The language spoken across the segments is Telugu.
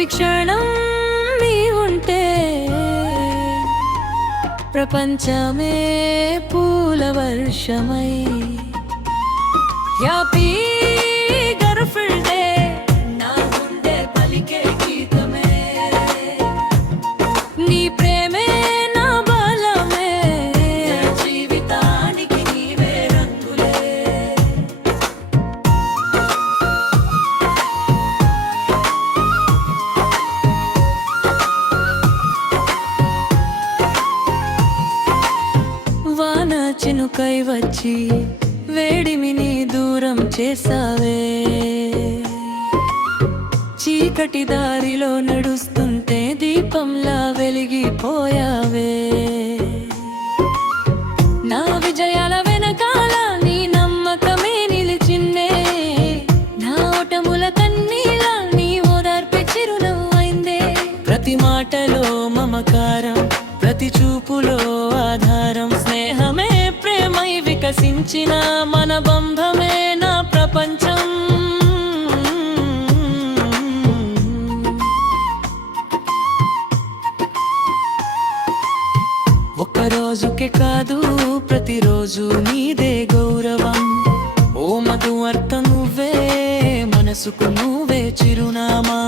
ప్రతి క్షణం నీ ఉంటే ప్రపంచమే పూల వర్షమై. హ్యాపీ గర్ల్ఫ్రెండ్ డే నా గుండె పలికే గీతమే. నీ ప్రేమే నా బలమే, జీవితానికి నీవే రంగులే. వాన చినుకై వచ్చి వేడిమిని దూరం చేసావే. చీకటి దారిలో నడుస్తుంటే దీపంలా వెలిగిపోయావే. నా విజయాల వెనకాల నీ నమ్మకమే నిలిచిందే. నా ఓటముల కన్నీలా నీ ఓదార్పే చిరునవ్వైందే. ప్రతి మాటలో మమకారం, ప్రతి చూపులో ఆధారం. స్నేహమే ప్రేమై వికసించిన మన బంధమే నా ప్రపంచం. ఒక్క రోజుకే కాదు ప్రతిరోజు నీదే గౌరవం. ఓ మధు అర్థం నువ్వే, మనసుకు నువ్వే చిరునామా.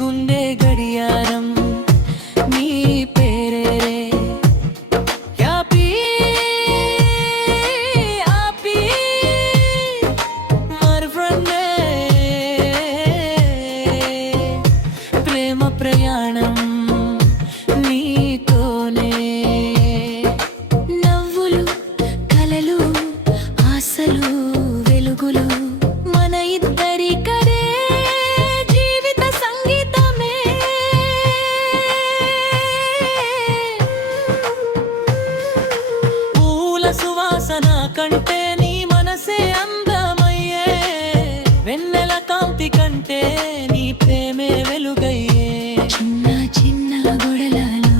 గుండె గడియారం నీ పేరే. Happy happy my friend. ప్రేమ ప్రయాణం నీతోనే. నవ్వులు, కలలు, ఆశలు, వెలుగులు మన ఇద్దరి కదే జీవిత సంగీతమే. పూల సువాసన కంటే నీ మనసే అందమయ్యే. వెన్నెల కాంతి కంటే నీ ప్రేమే వెలుగయ్యే. చిన్న చిన్న గొడలలో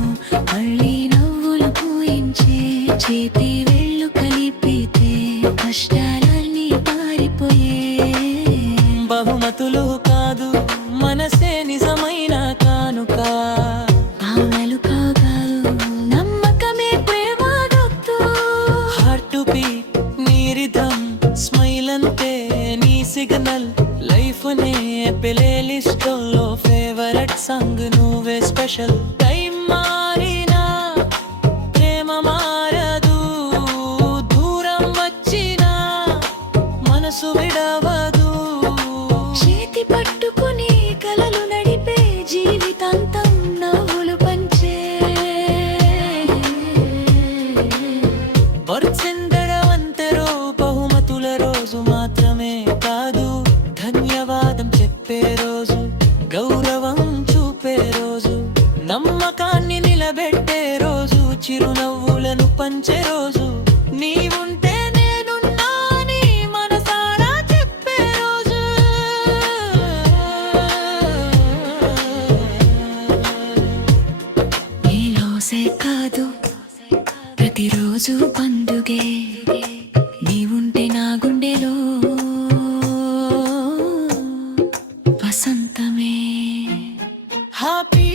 మళ్ళీ నవ్వులు పూయించే. చేతి వెళ్ళు కలిపితే కష్టాలన్నీ పారిపోయే. బహుమతులు కాదు మనసే నిజమైన కానుక. భావనలు కాగావు నమ్మకమే ప్రేమ గుర్తు. హార్ట్ బీట్ నీ రిథం, స్మైల్ అంతే నీ సిగ్నల్. లైఫ్ నే ప్లే లిస్ట్ లో ఫేవరెట్ సాంగ్ నువ్వే స్పెషల్. టైం మారినా ప్రేమ మారదు. దూరం వచ్చినా మనసు విడవదు. చేతి పట్టుకుని కలలు నడిపే జీవితాంతం నవ్వులు పంచే. బర్చెందరవంతరో బహుమతుల రోజు మాత్రమే కాదు. ధన్యవాదం చెప్పే రోజు, గౌరవం చూపే రోజు, నమ్మకాన్ని నిలబెట్టే రోజు, చిరునవ్వులను పంచే రోజు. నీవుంటే నేనున్నా నీ మనసారా చెప్పే రోజు. ఈ రోజే కాదు ప్రతిరోజు పండుగే. నీవుంటే నా గుండెలో వసంతమే. హ్యాపీ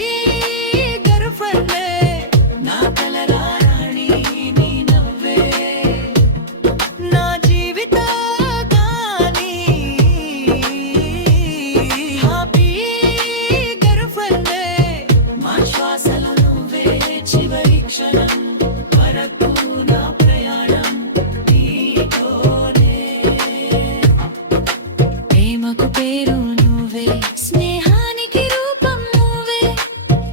గర్ల్ఫ్రెండ్ డే నా కలల రాణి నీ నవ్వే. నా జీవిత గాని. హ్యాపీ గర్ల్ఫ్రెండ్ డే మా శ్వాసలో నువ్వే. చివరి క్షణం వరకు నా ప్రయాణం నీతోనే. ప్రేమకు పేరు నువ్వే, స్నేహానికి రూపం నువ్వే.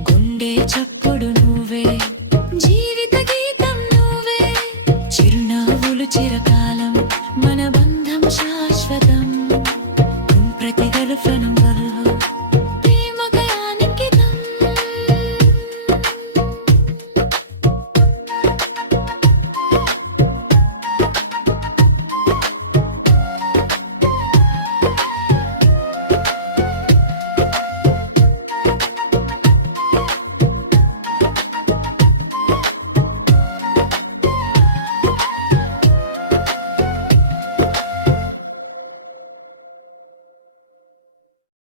గుండె చప్పుడు నువ్వే, జీవిత గీతం నువ్వే. చిరునవ్వులు చిరక